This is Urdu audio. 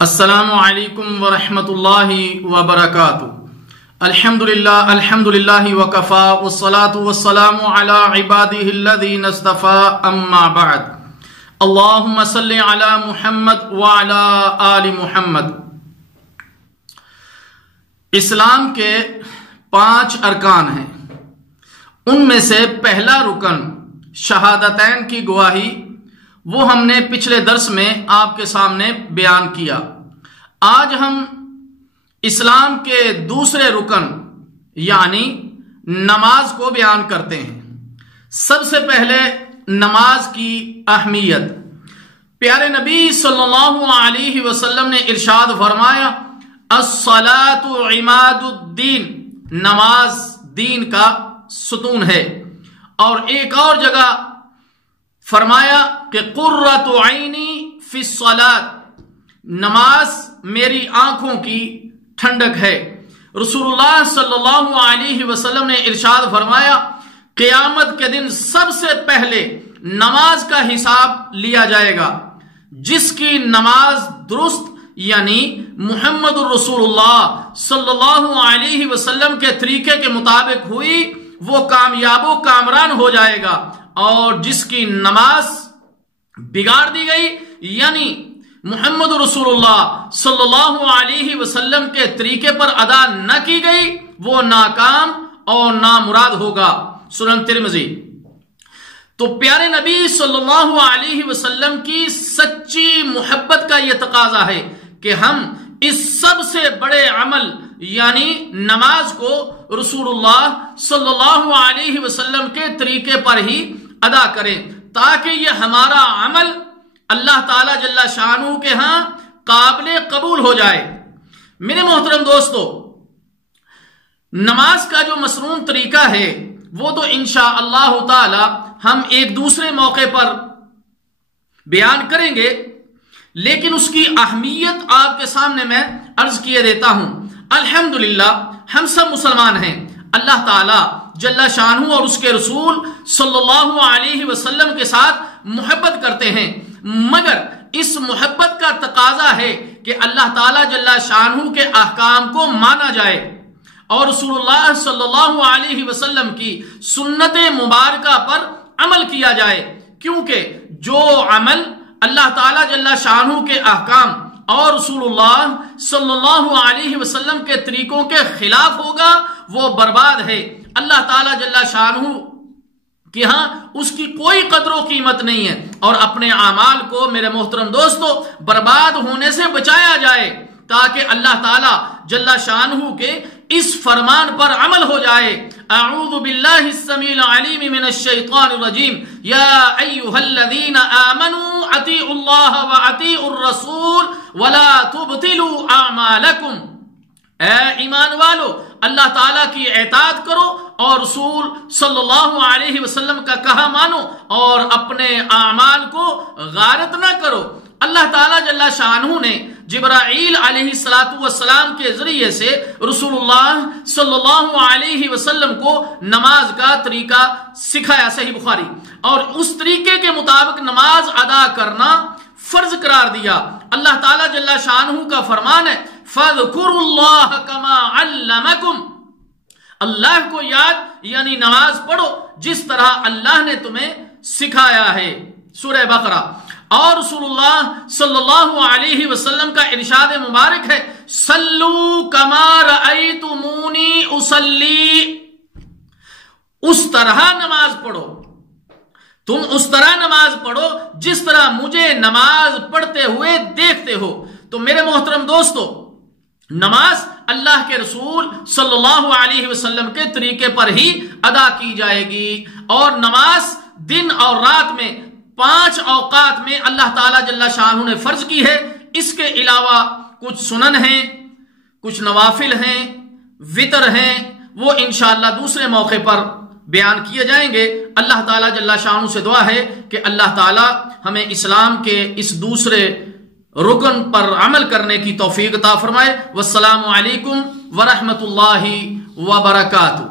السلام علیکم ورحمۃ اللہ وبرکاتہ۔ الحمدللہ وکفا والصلاة والسلام علی عبادہ الذین اصطفیٰ اما بعد۔ اللہم صلی علی محمد وعلی آل محمد۔ اسلام کے 5 ارکان ہیں، ان میں سے پہلا رکن شہادتین کی گواہی، وہ ہم نے پچھلے درس میں آپ کے سامنے بیان کیا۔ آج ہم اسلام کے دوسرے رکن یعنی نماز کو بیان کرتے ہیں۔ سب سے پہلے نماز کی اہمیت۔ پیارے نبی صلی اللہ علیہ وسلم نے ارشاد فرمایا، الصلاۃ عماد الدین، نماز دین کا ستون ہے۔ اور ایک اور جگہ فرمایا کہ قرۃ عینی فی الصلاۃ، نماز میری آنکھوں کی ٹھنڈک ہے۔ رسول اللہ صلی اللہ علیہ وسلم نے ارشاد فرمایا، قیامت کے دن سب سے پہلے نماز کا حساب لیا جائے گا۔ جس کی نماز درست یعنی محمد الرسول اللہ صلی اللہ علیہ وسلم کے طریقے کے مطابق ہوئی، وہ کامیاب و کامران ہو جائے گا، اور جس کی نماز بگاڑ دی گئی یعنی محمد رسول اللہ صلی اللہ علیہ وسلم کے طریقے پر ادا نہ کی گئی، وہ ناکام اور نامراد ہوگا۔ سنن ترمذی۔ تو پیارے نبی صلی اللہ علیہ وسلم کی سچی محبت کا یہ تقاضا ہے کہ ہم اس سب سے بڑے عمل یعنی نماز کو رسول اللہ صلی اللہ علیہ وسلم کے طریقے پر ہی ادا کریں، تاکہ یہ ہمارا عمل اللہ تعالی جل شانہ کے ہاں قابل قبول ہو جائے۔ میرے محترم دوستو، نماز کا جو مسنون طریقہ ہے وہ تو انشاءاللہ تعالی ہم ایک دوسرے موقع پر بیان کریں گے، لیکن اس کی اہمیت آپ کے سامنے میں عرض کیے دیتا ہوں۔ الحمدللہ ہم سب مسلمان ہیں، اللہ تعالی جل شانہ اور اس کے رسول صلی اللہ علیہ وسلم کے ساتھ محبت کرتے ہیں، مگر اس محبت کا تقاضا ہے کہ اللہ تعالی جل شانہ کے احکام کو مانا جائے اور رسول اللہ صلی اللہ علیہ وسلم کی سنت مبارکہ پر عمل کیا جائے، کیونکہ جو عمل اللہ تعالی جل شانہ کے احکام اور رسول اللہ صلی اللہ علیہ وسلم کے طریقوں کے خلاف ہوگا وہ برباد ہے۔ اللہ تعالی جل شانہ کہ ہاں اس کی کوئی قدر و قیمت نہیں ہے، اور اپنے اعمال کو میرے محترم دوستو برباد ہونے سے بچایا جائے، تاکہ اللہ تعالی جل شانہ کے اس فرمان پر عمل ہو جائے۔ اعوذ باللہ السمیع العلیم من الشیطان الرجیم، یا ایھا الذین آمنوا اطیعوا اللہ واطیعوا الرسول ولا تبطلوا اعمالکم، اے ایمان والو اللہ تعالیٰ کی اطاعت کرو اور رسول صلی اللہ علیہ وسلم کا کہا مانو اور اپنے اعمال کو غارت نہ کرو۔ اللہ تعالیٰ جل شانہ نے جبرائیل علیہ السلام کے ذریعے سے رسول اللہ صلی اللہ علیہ وسلم کو نماز کا طریقہ سکھایا، صحیح بخاری، اور اس طریقے کے مطابق نماز ادا کرنا فرض قرار دیا۔ اللہ تعالیٰ جل شانہ کا فرمان ہے، فَاذْكُرُوا اللَّهَ كَمَا عَلَّمَكُمْ، اللہ کو یاد یعنی نماز پڑھو جس طرح اللہ نے تمہیں سکھایا ہے، سورہ بقرہ۔ اور رسول اللہ صلی اللہ علیہ وسلم کا ارشاد مبارک ہے، صلوا کما رأیتمونی اصلی، اس طرح نماز پڑھو، تم اس طرح نماز پڑھو جس طرح مجھے نماز پڑھتے ہوئے دیکھتے ہو۔ تو میرے محترم دوستو، نماز اللہ کے رسول صلی اللہ علیہ وسلم کے طریقے پر ہی ادا کی جائے گی، اور نماز دن اور رات میں 5 اوقات میں اللہ تعالیٰ جل شانہ نے فرض کی ہے۔ اس کے علاوہ کچھ سنن ہیں، کچھ نوافل ہیں، وتر ہیں، وہ انشاءاللہ دوسرے موقع پر بیان کیے جائیں گے۔ اللہ تعالیٰ جل شانہ سے دعا ہے کہ اللہ تعالیٰ ہمیں اسلام کے اس دوسرے رکن پر عمل کرنے کی توفیق عطا فرمائے۔ والسلام علیکم ورحمۃ اللہ وبرکاتہ۔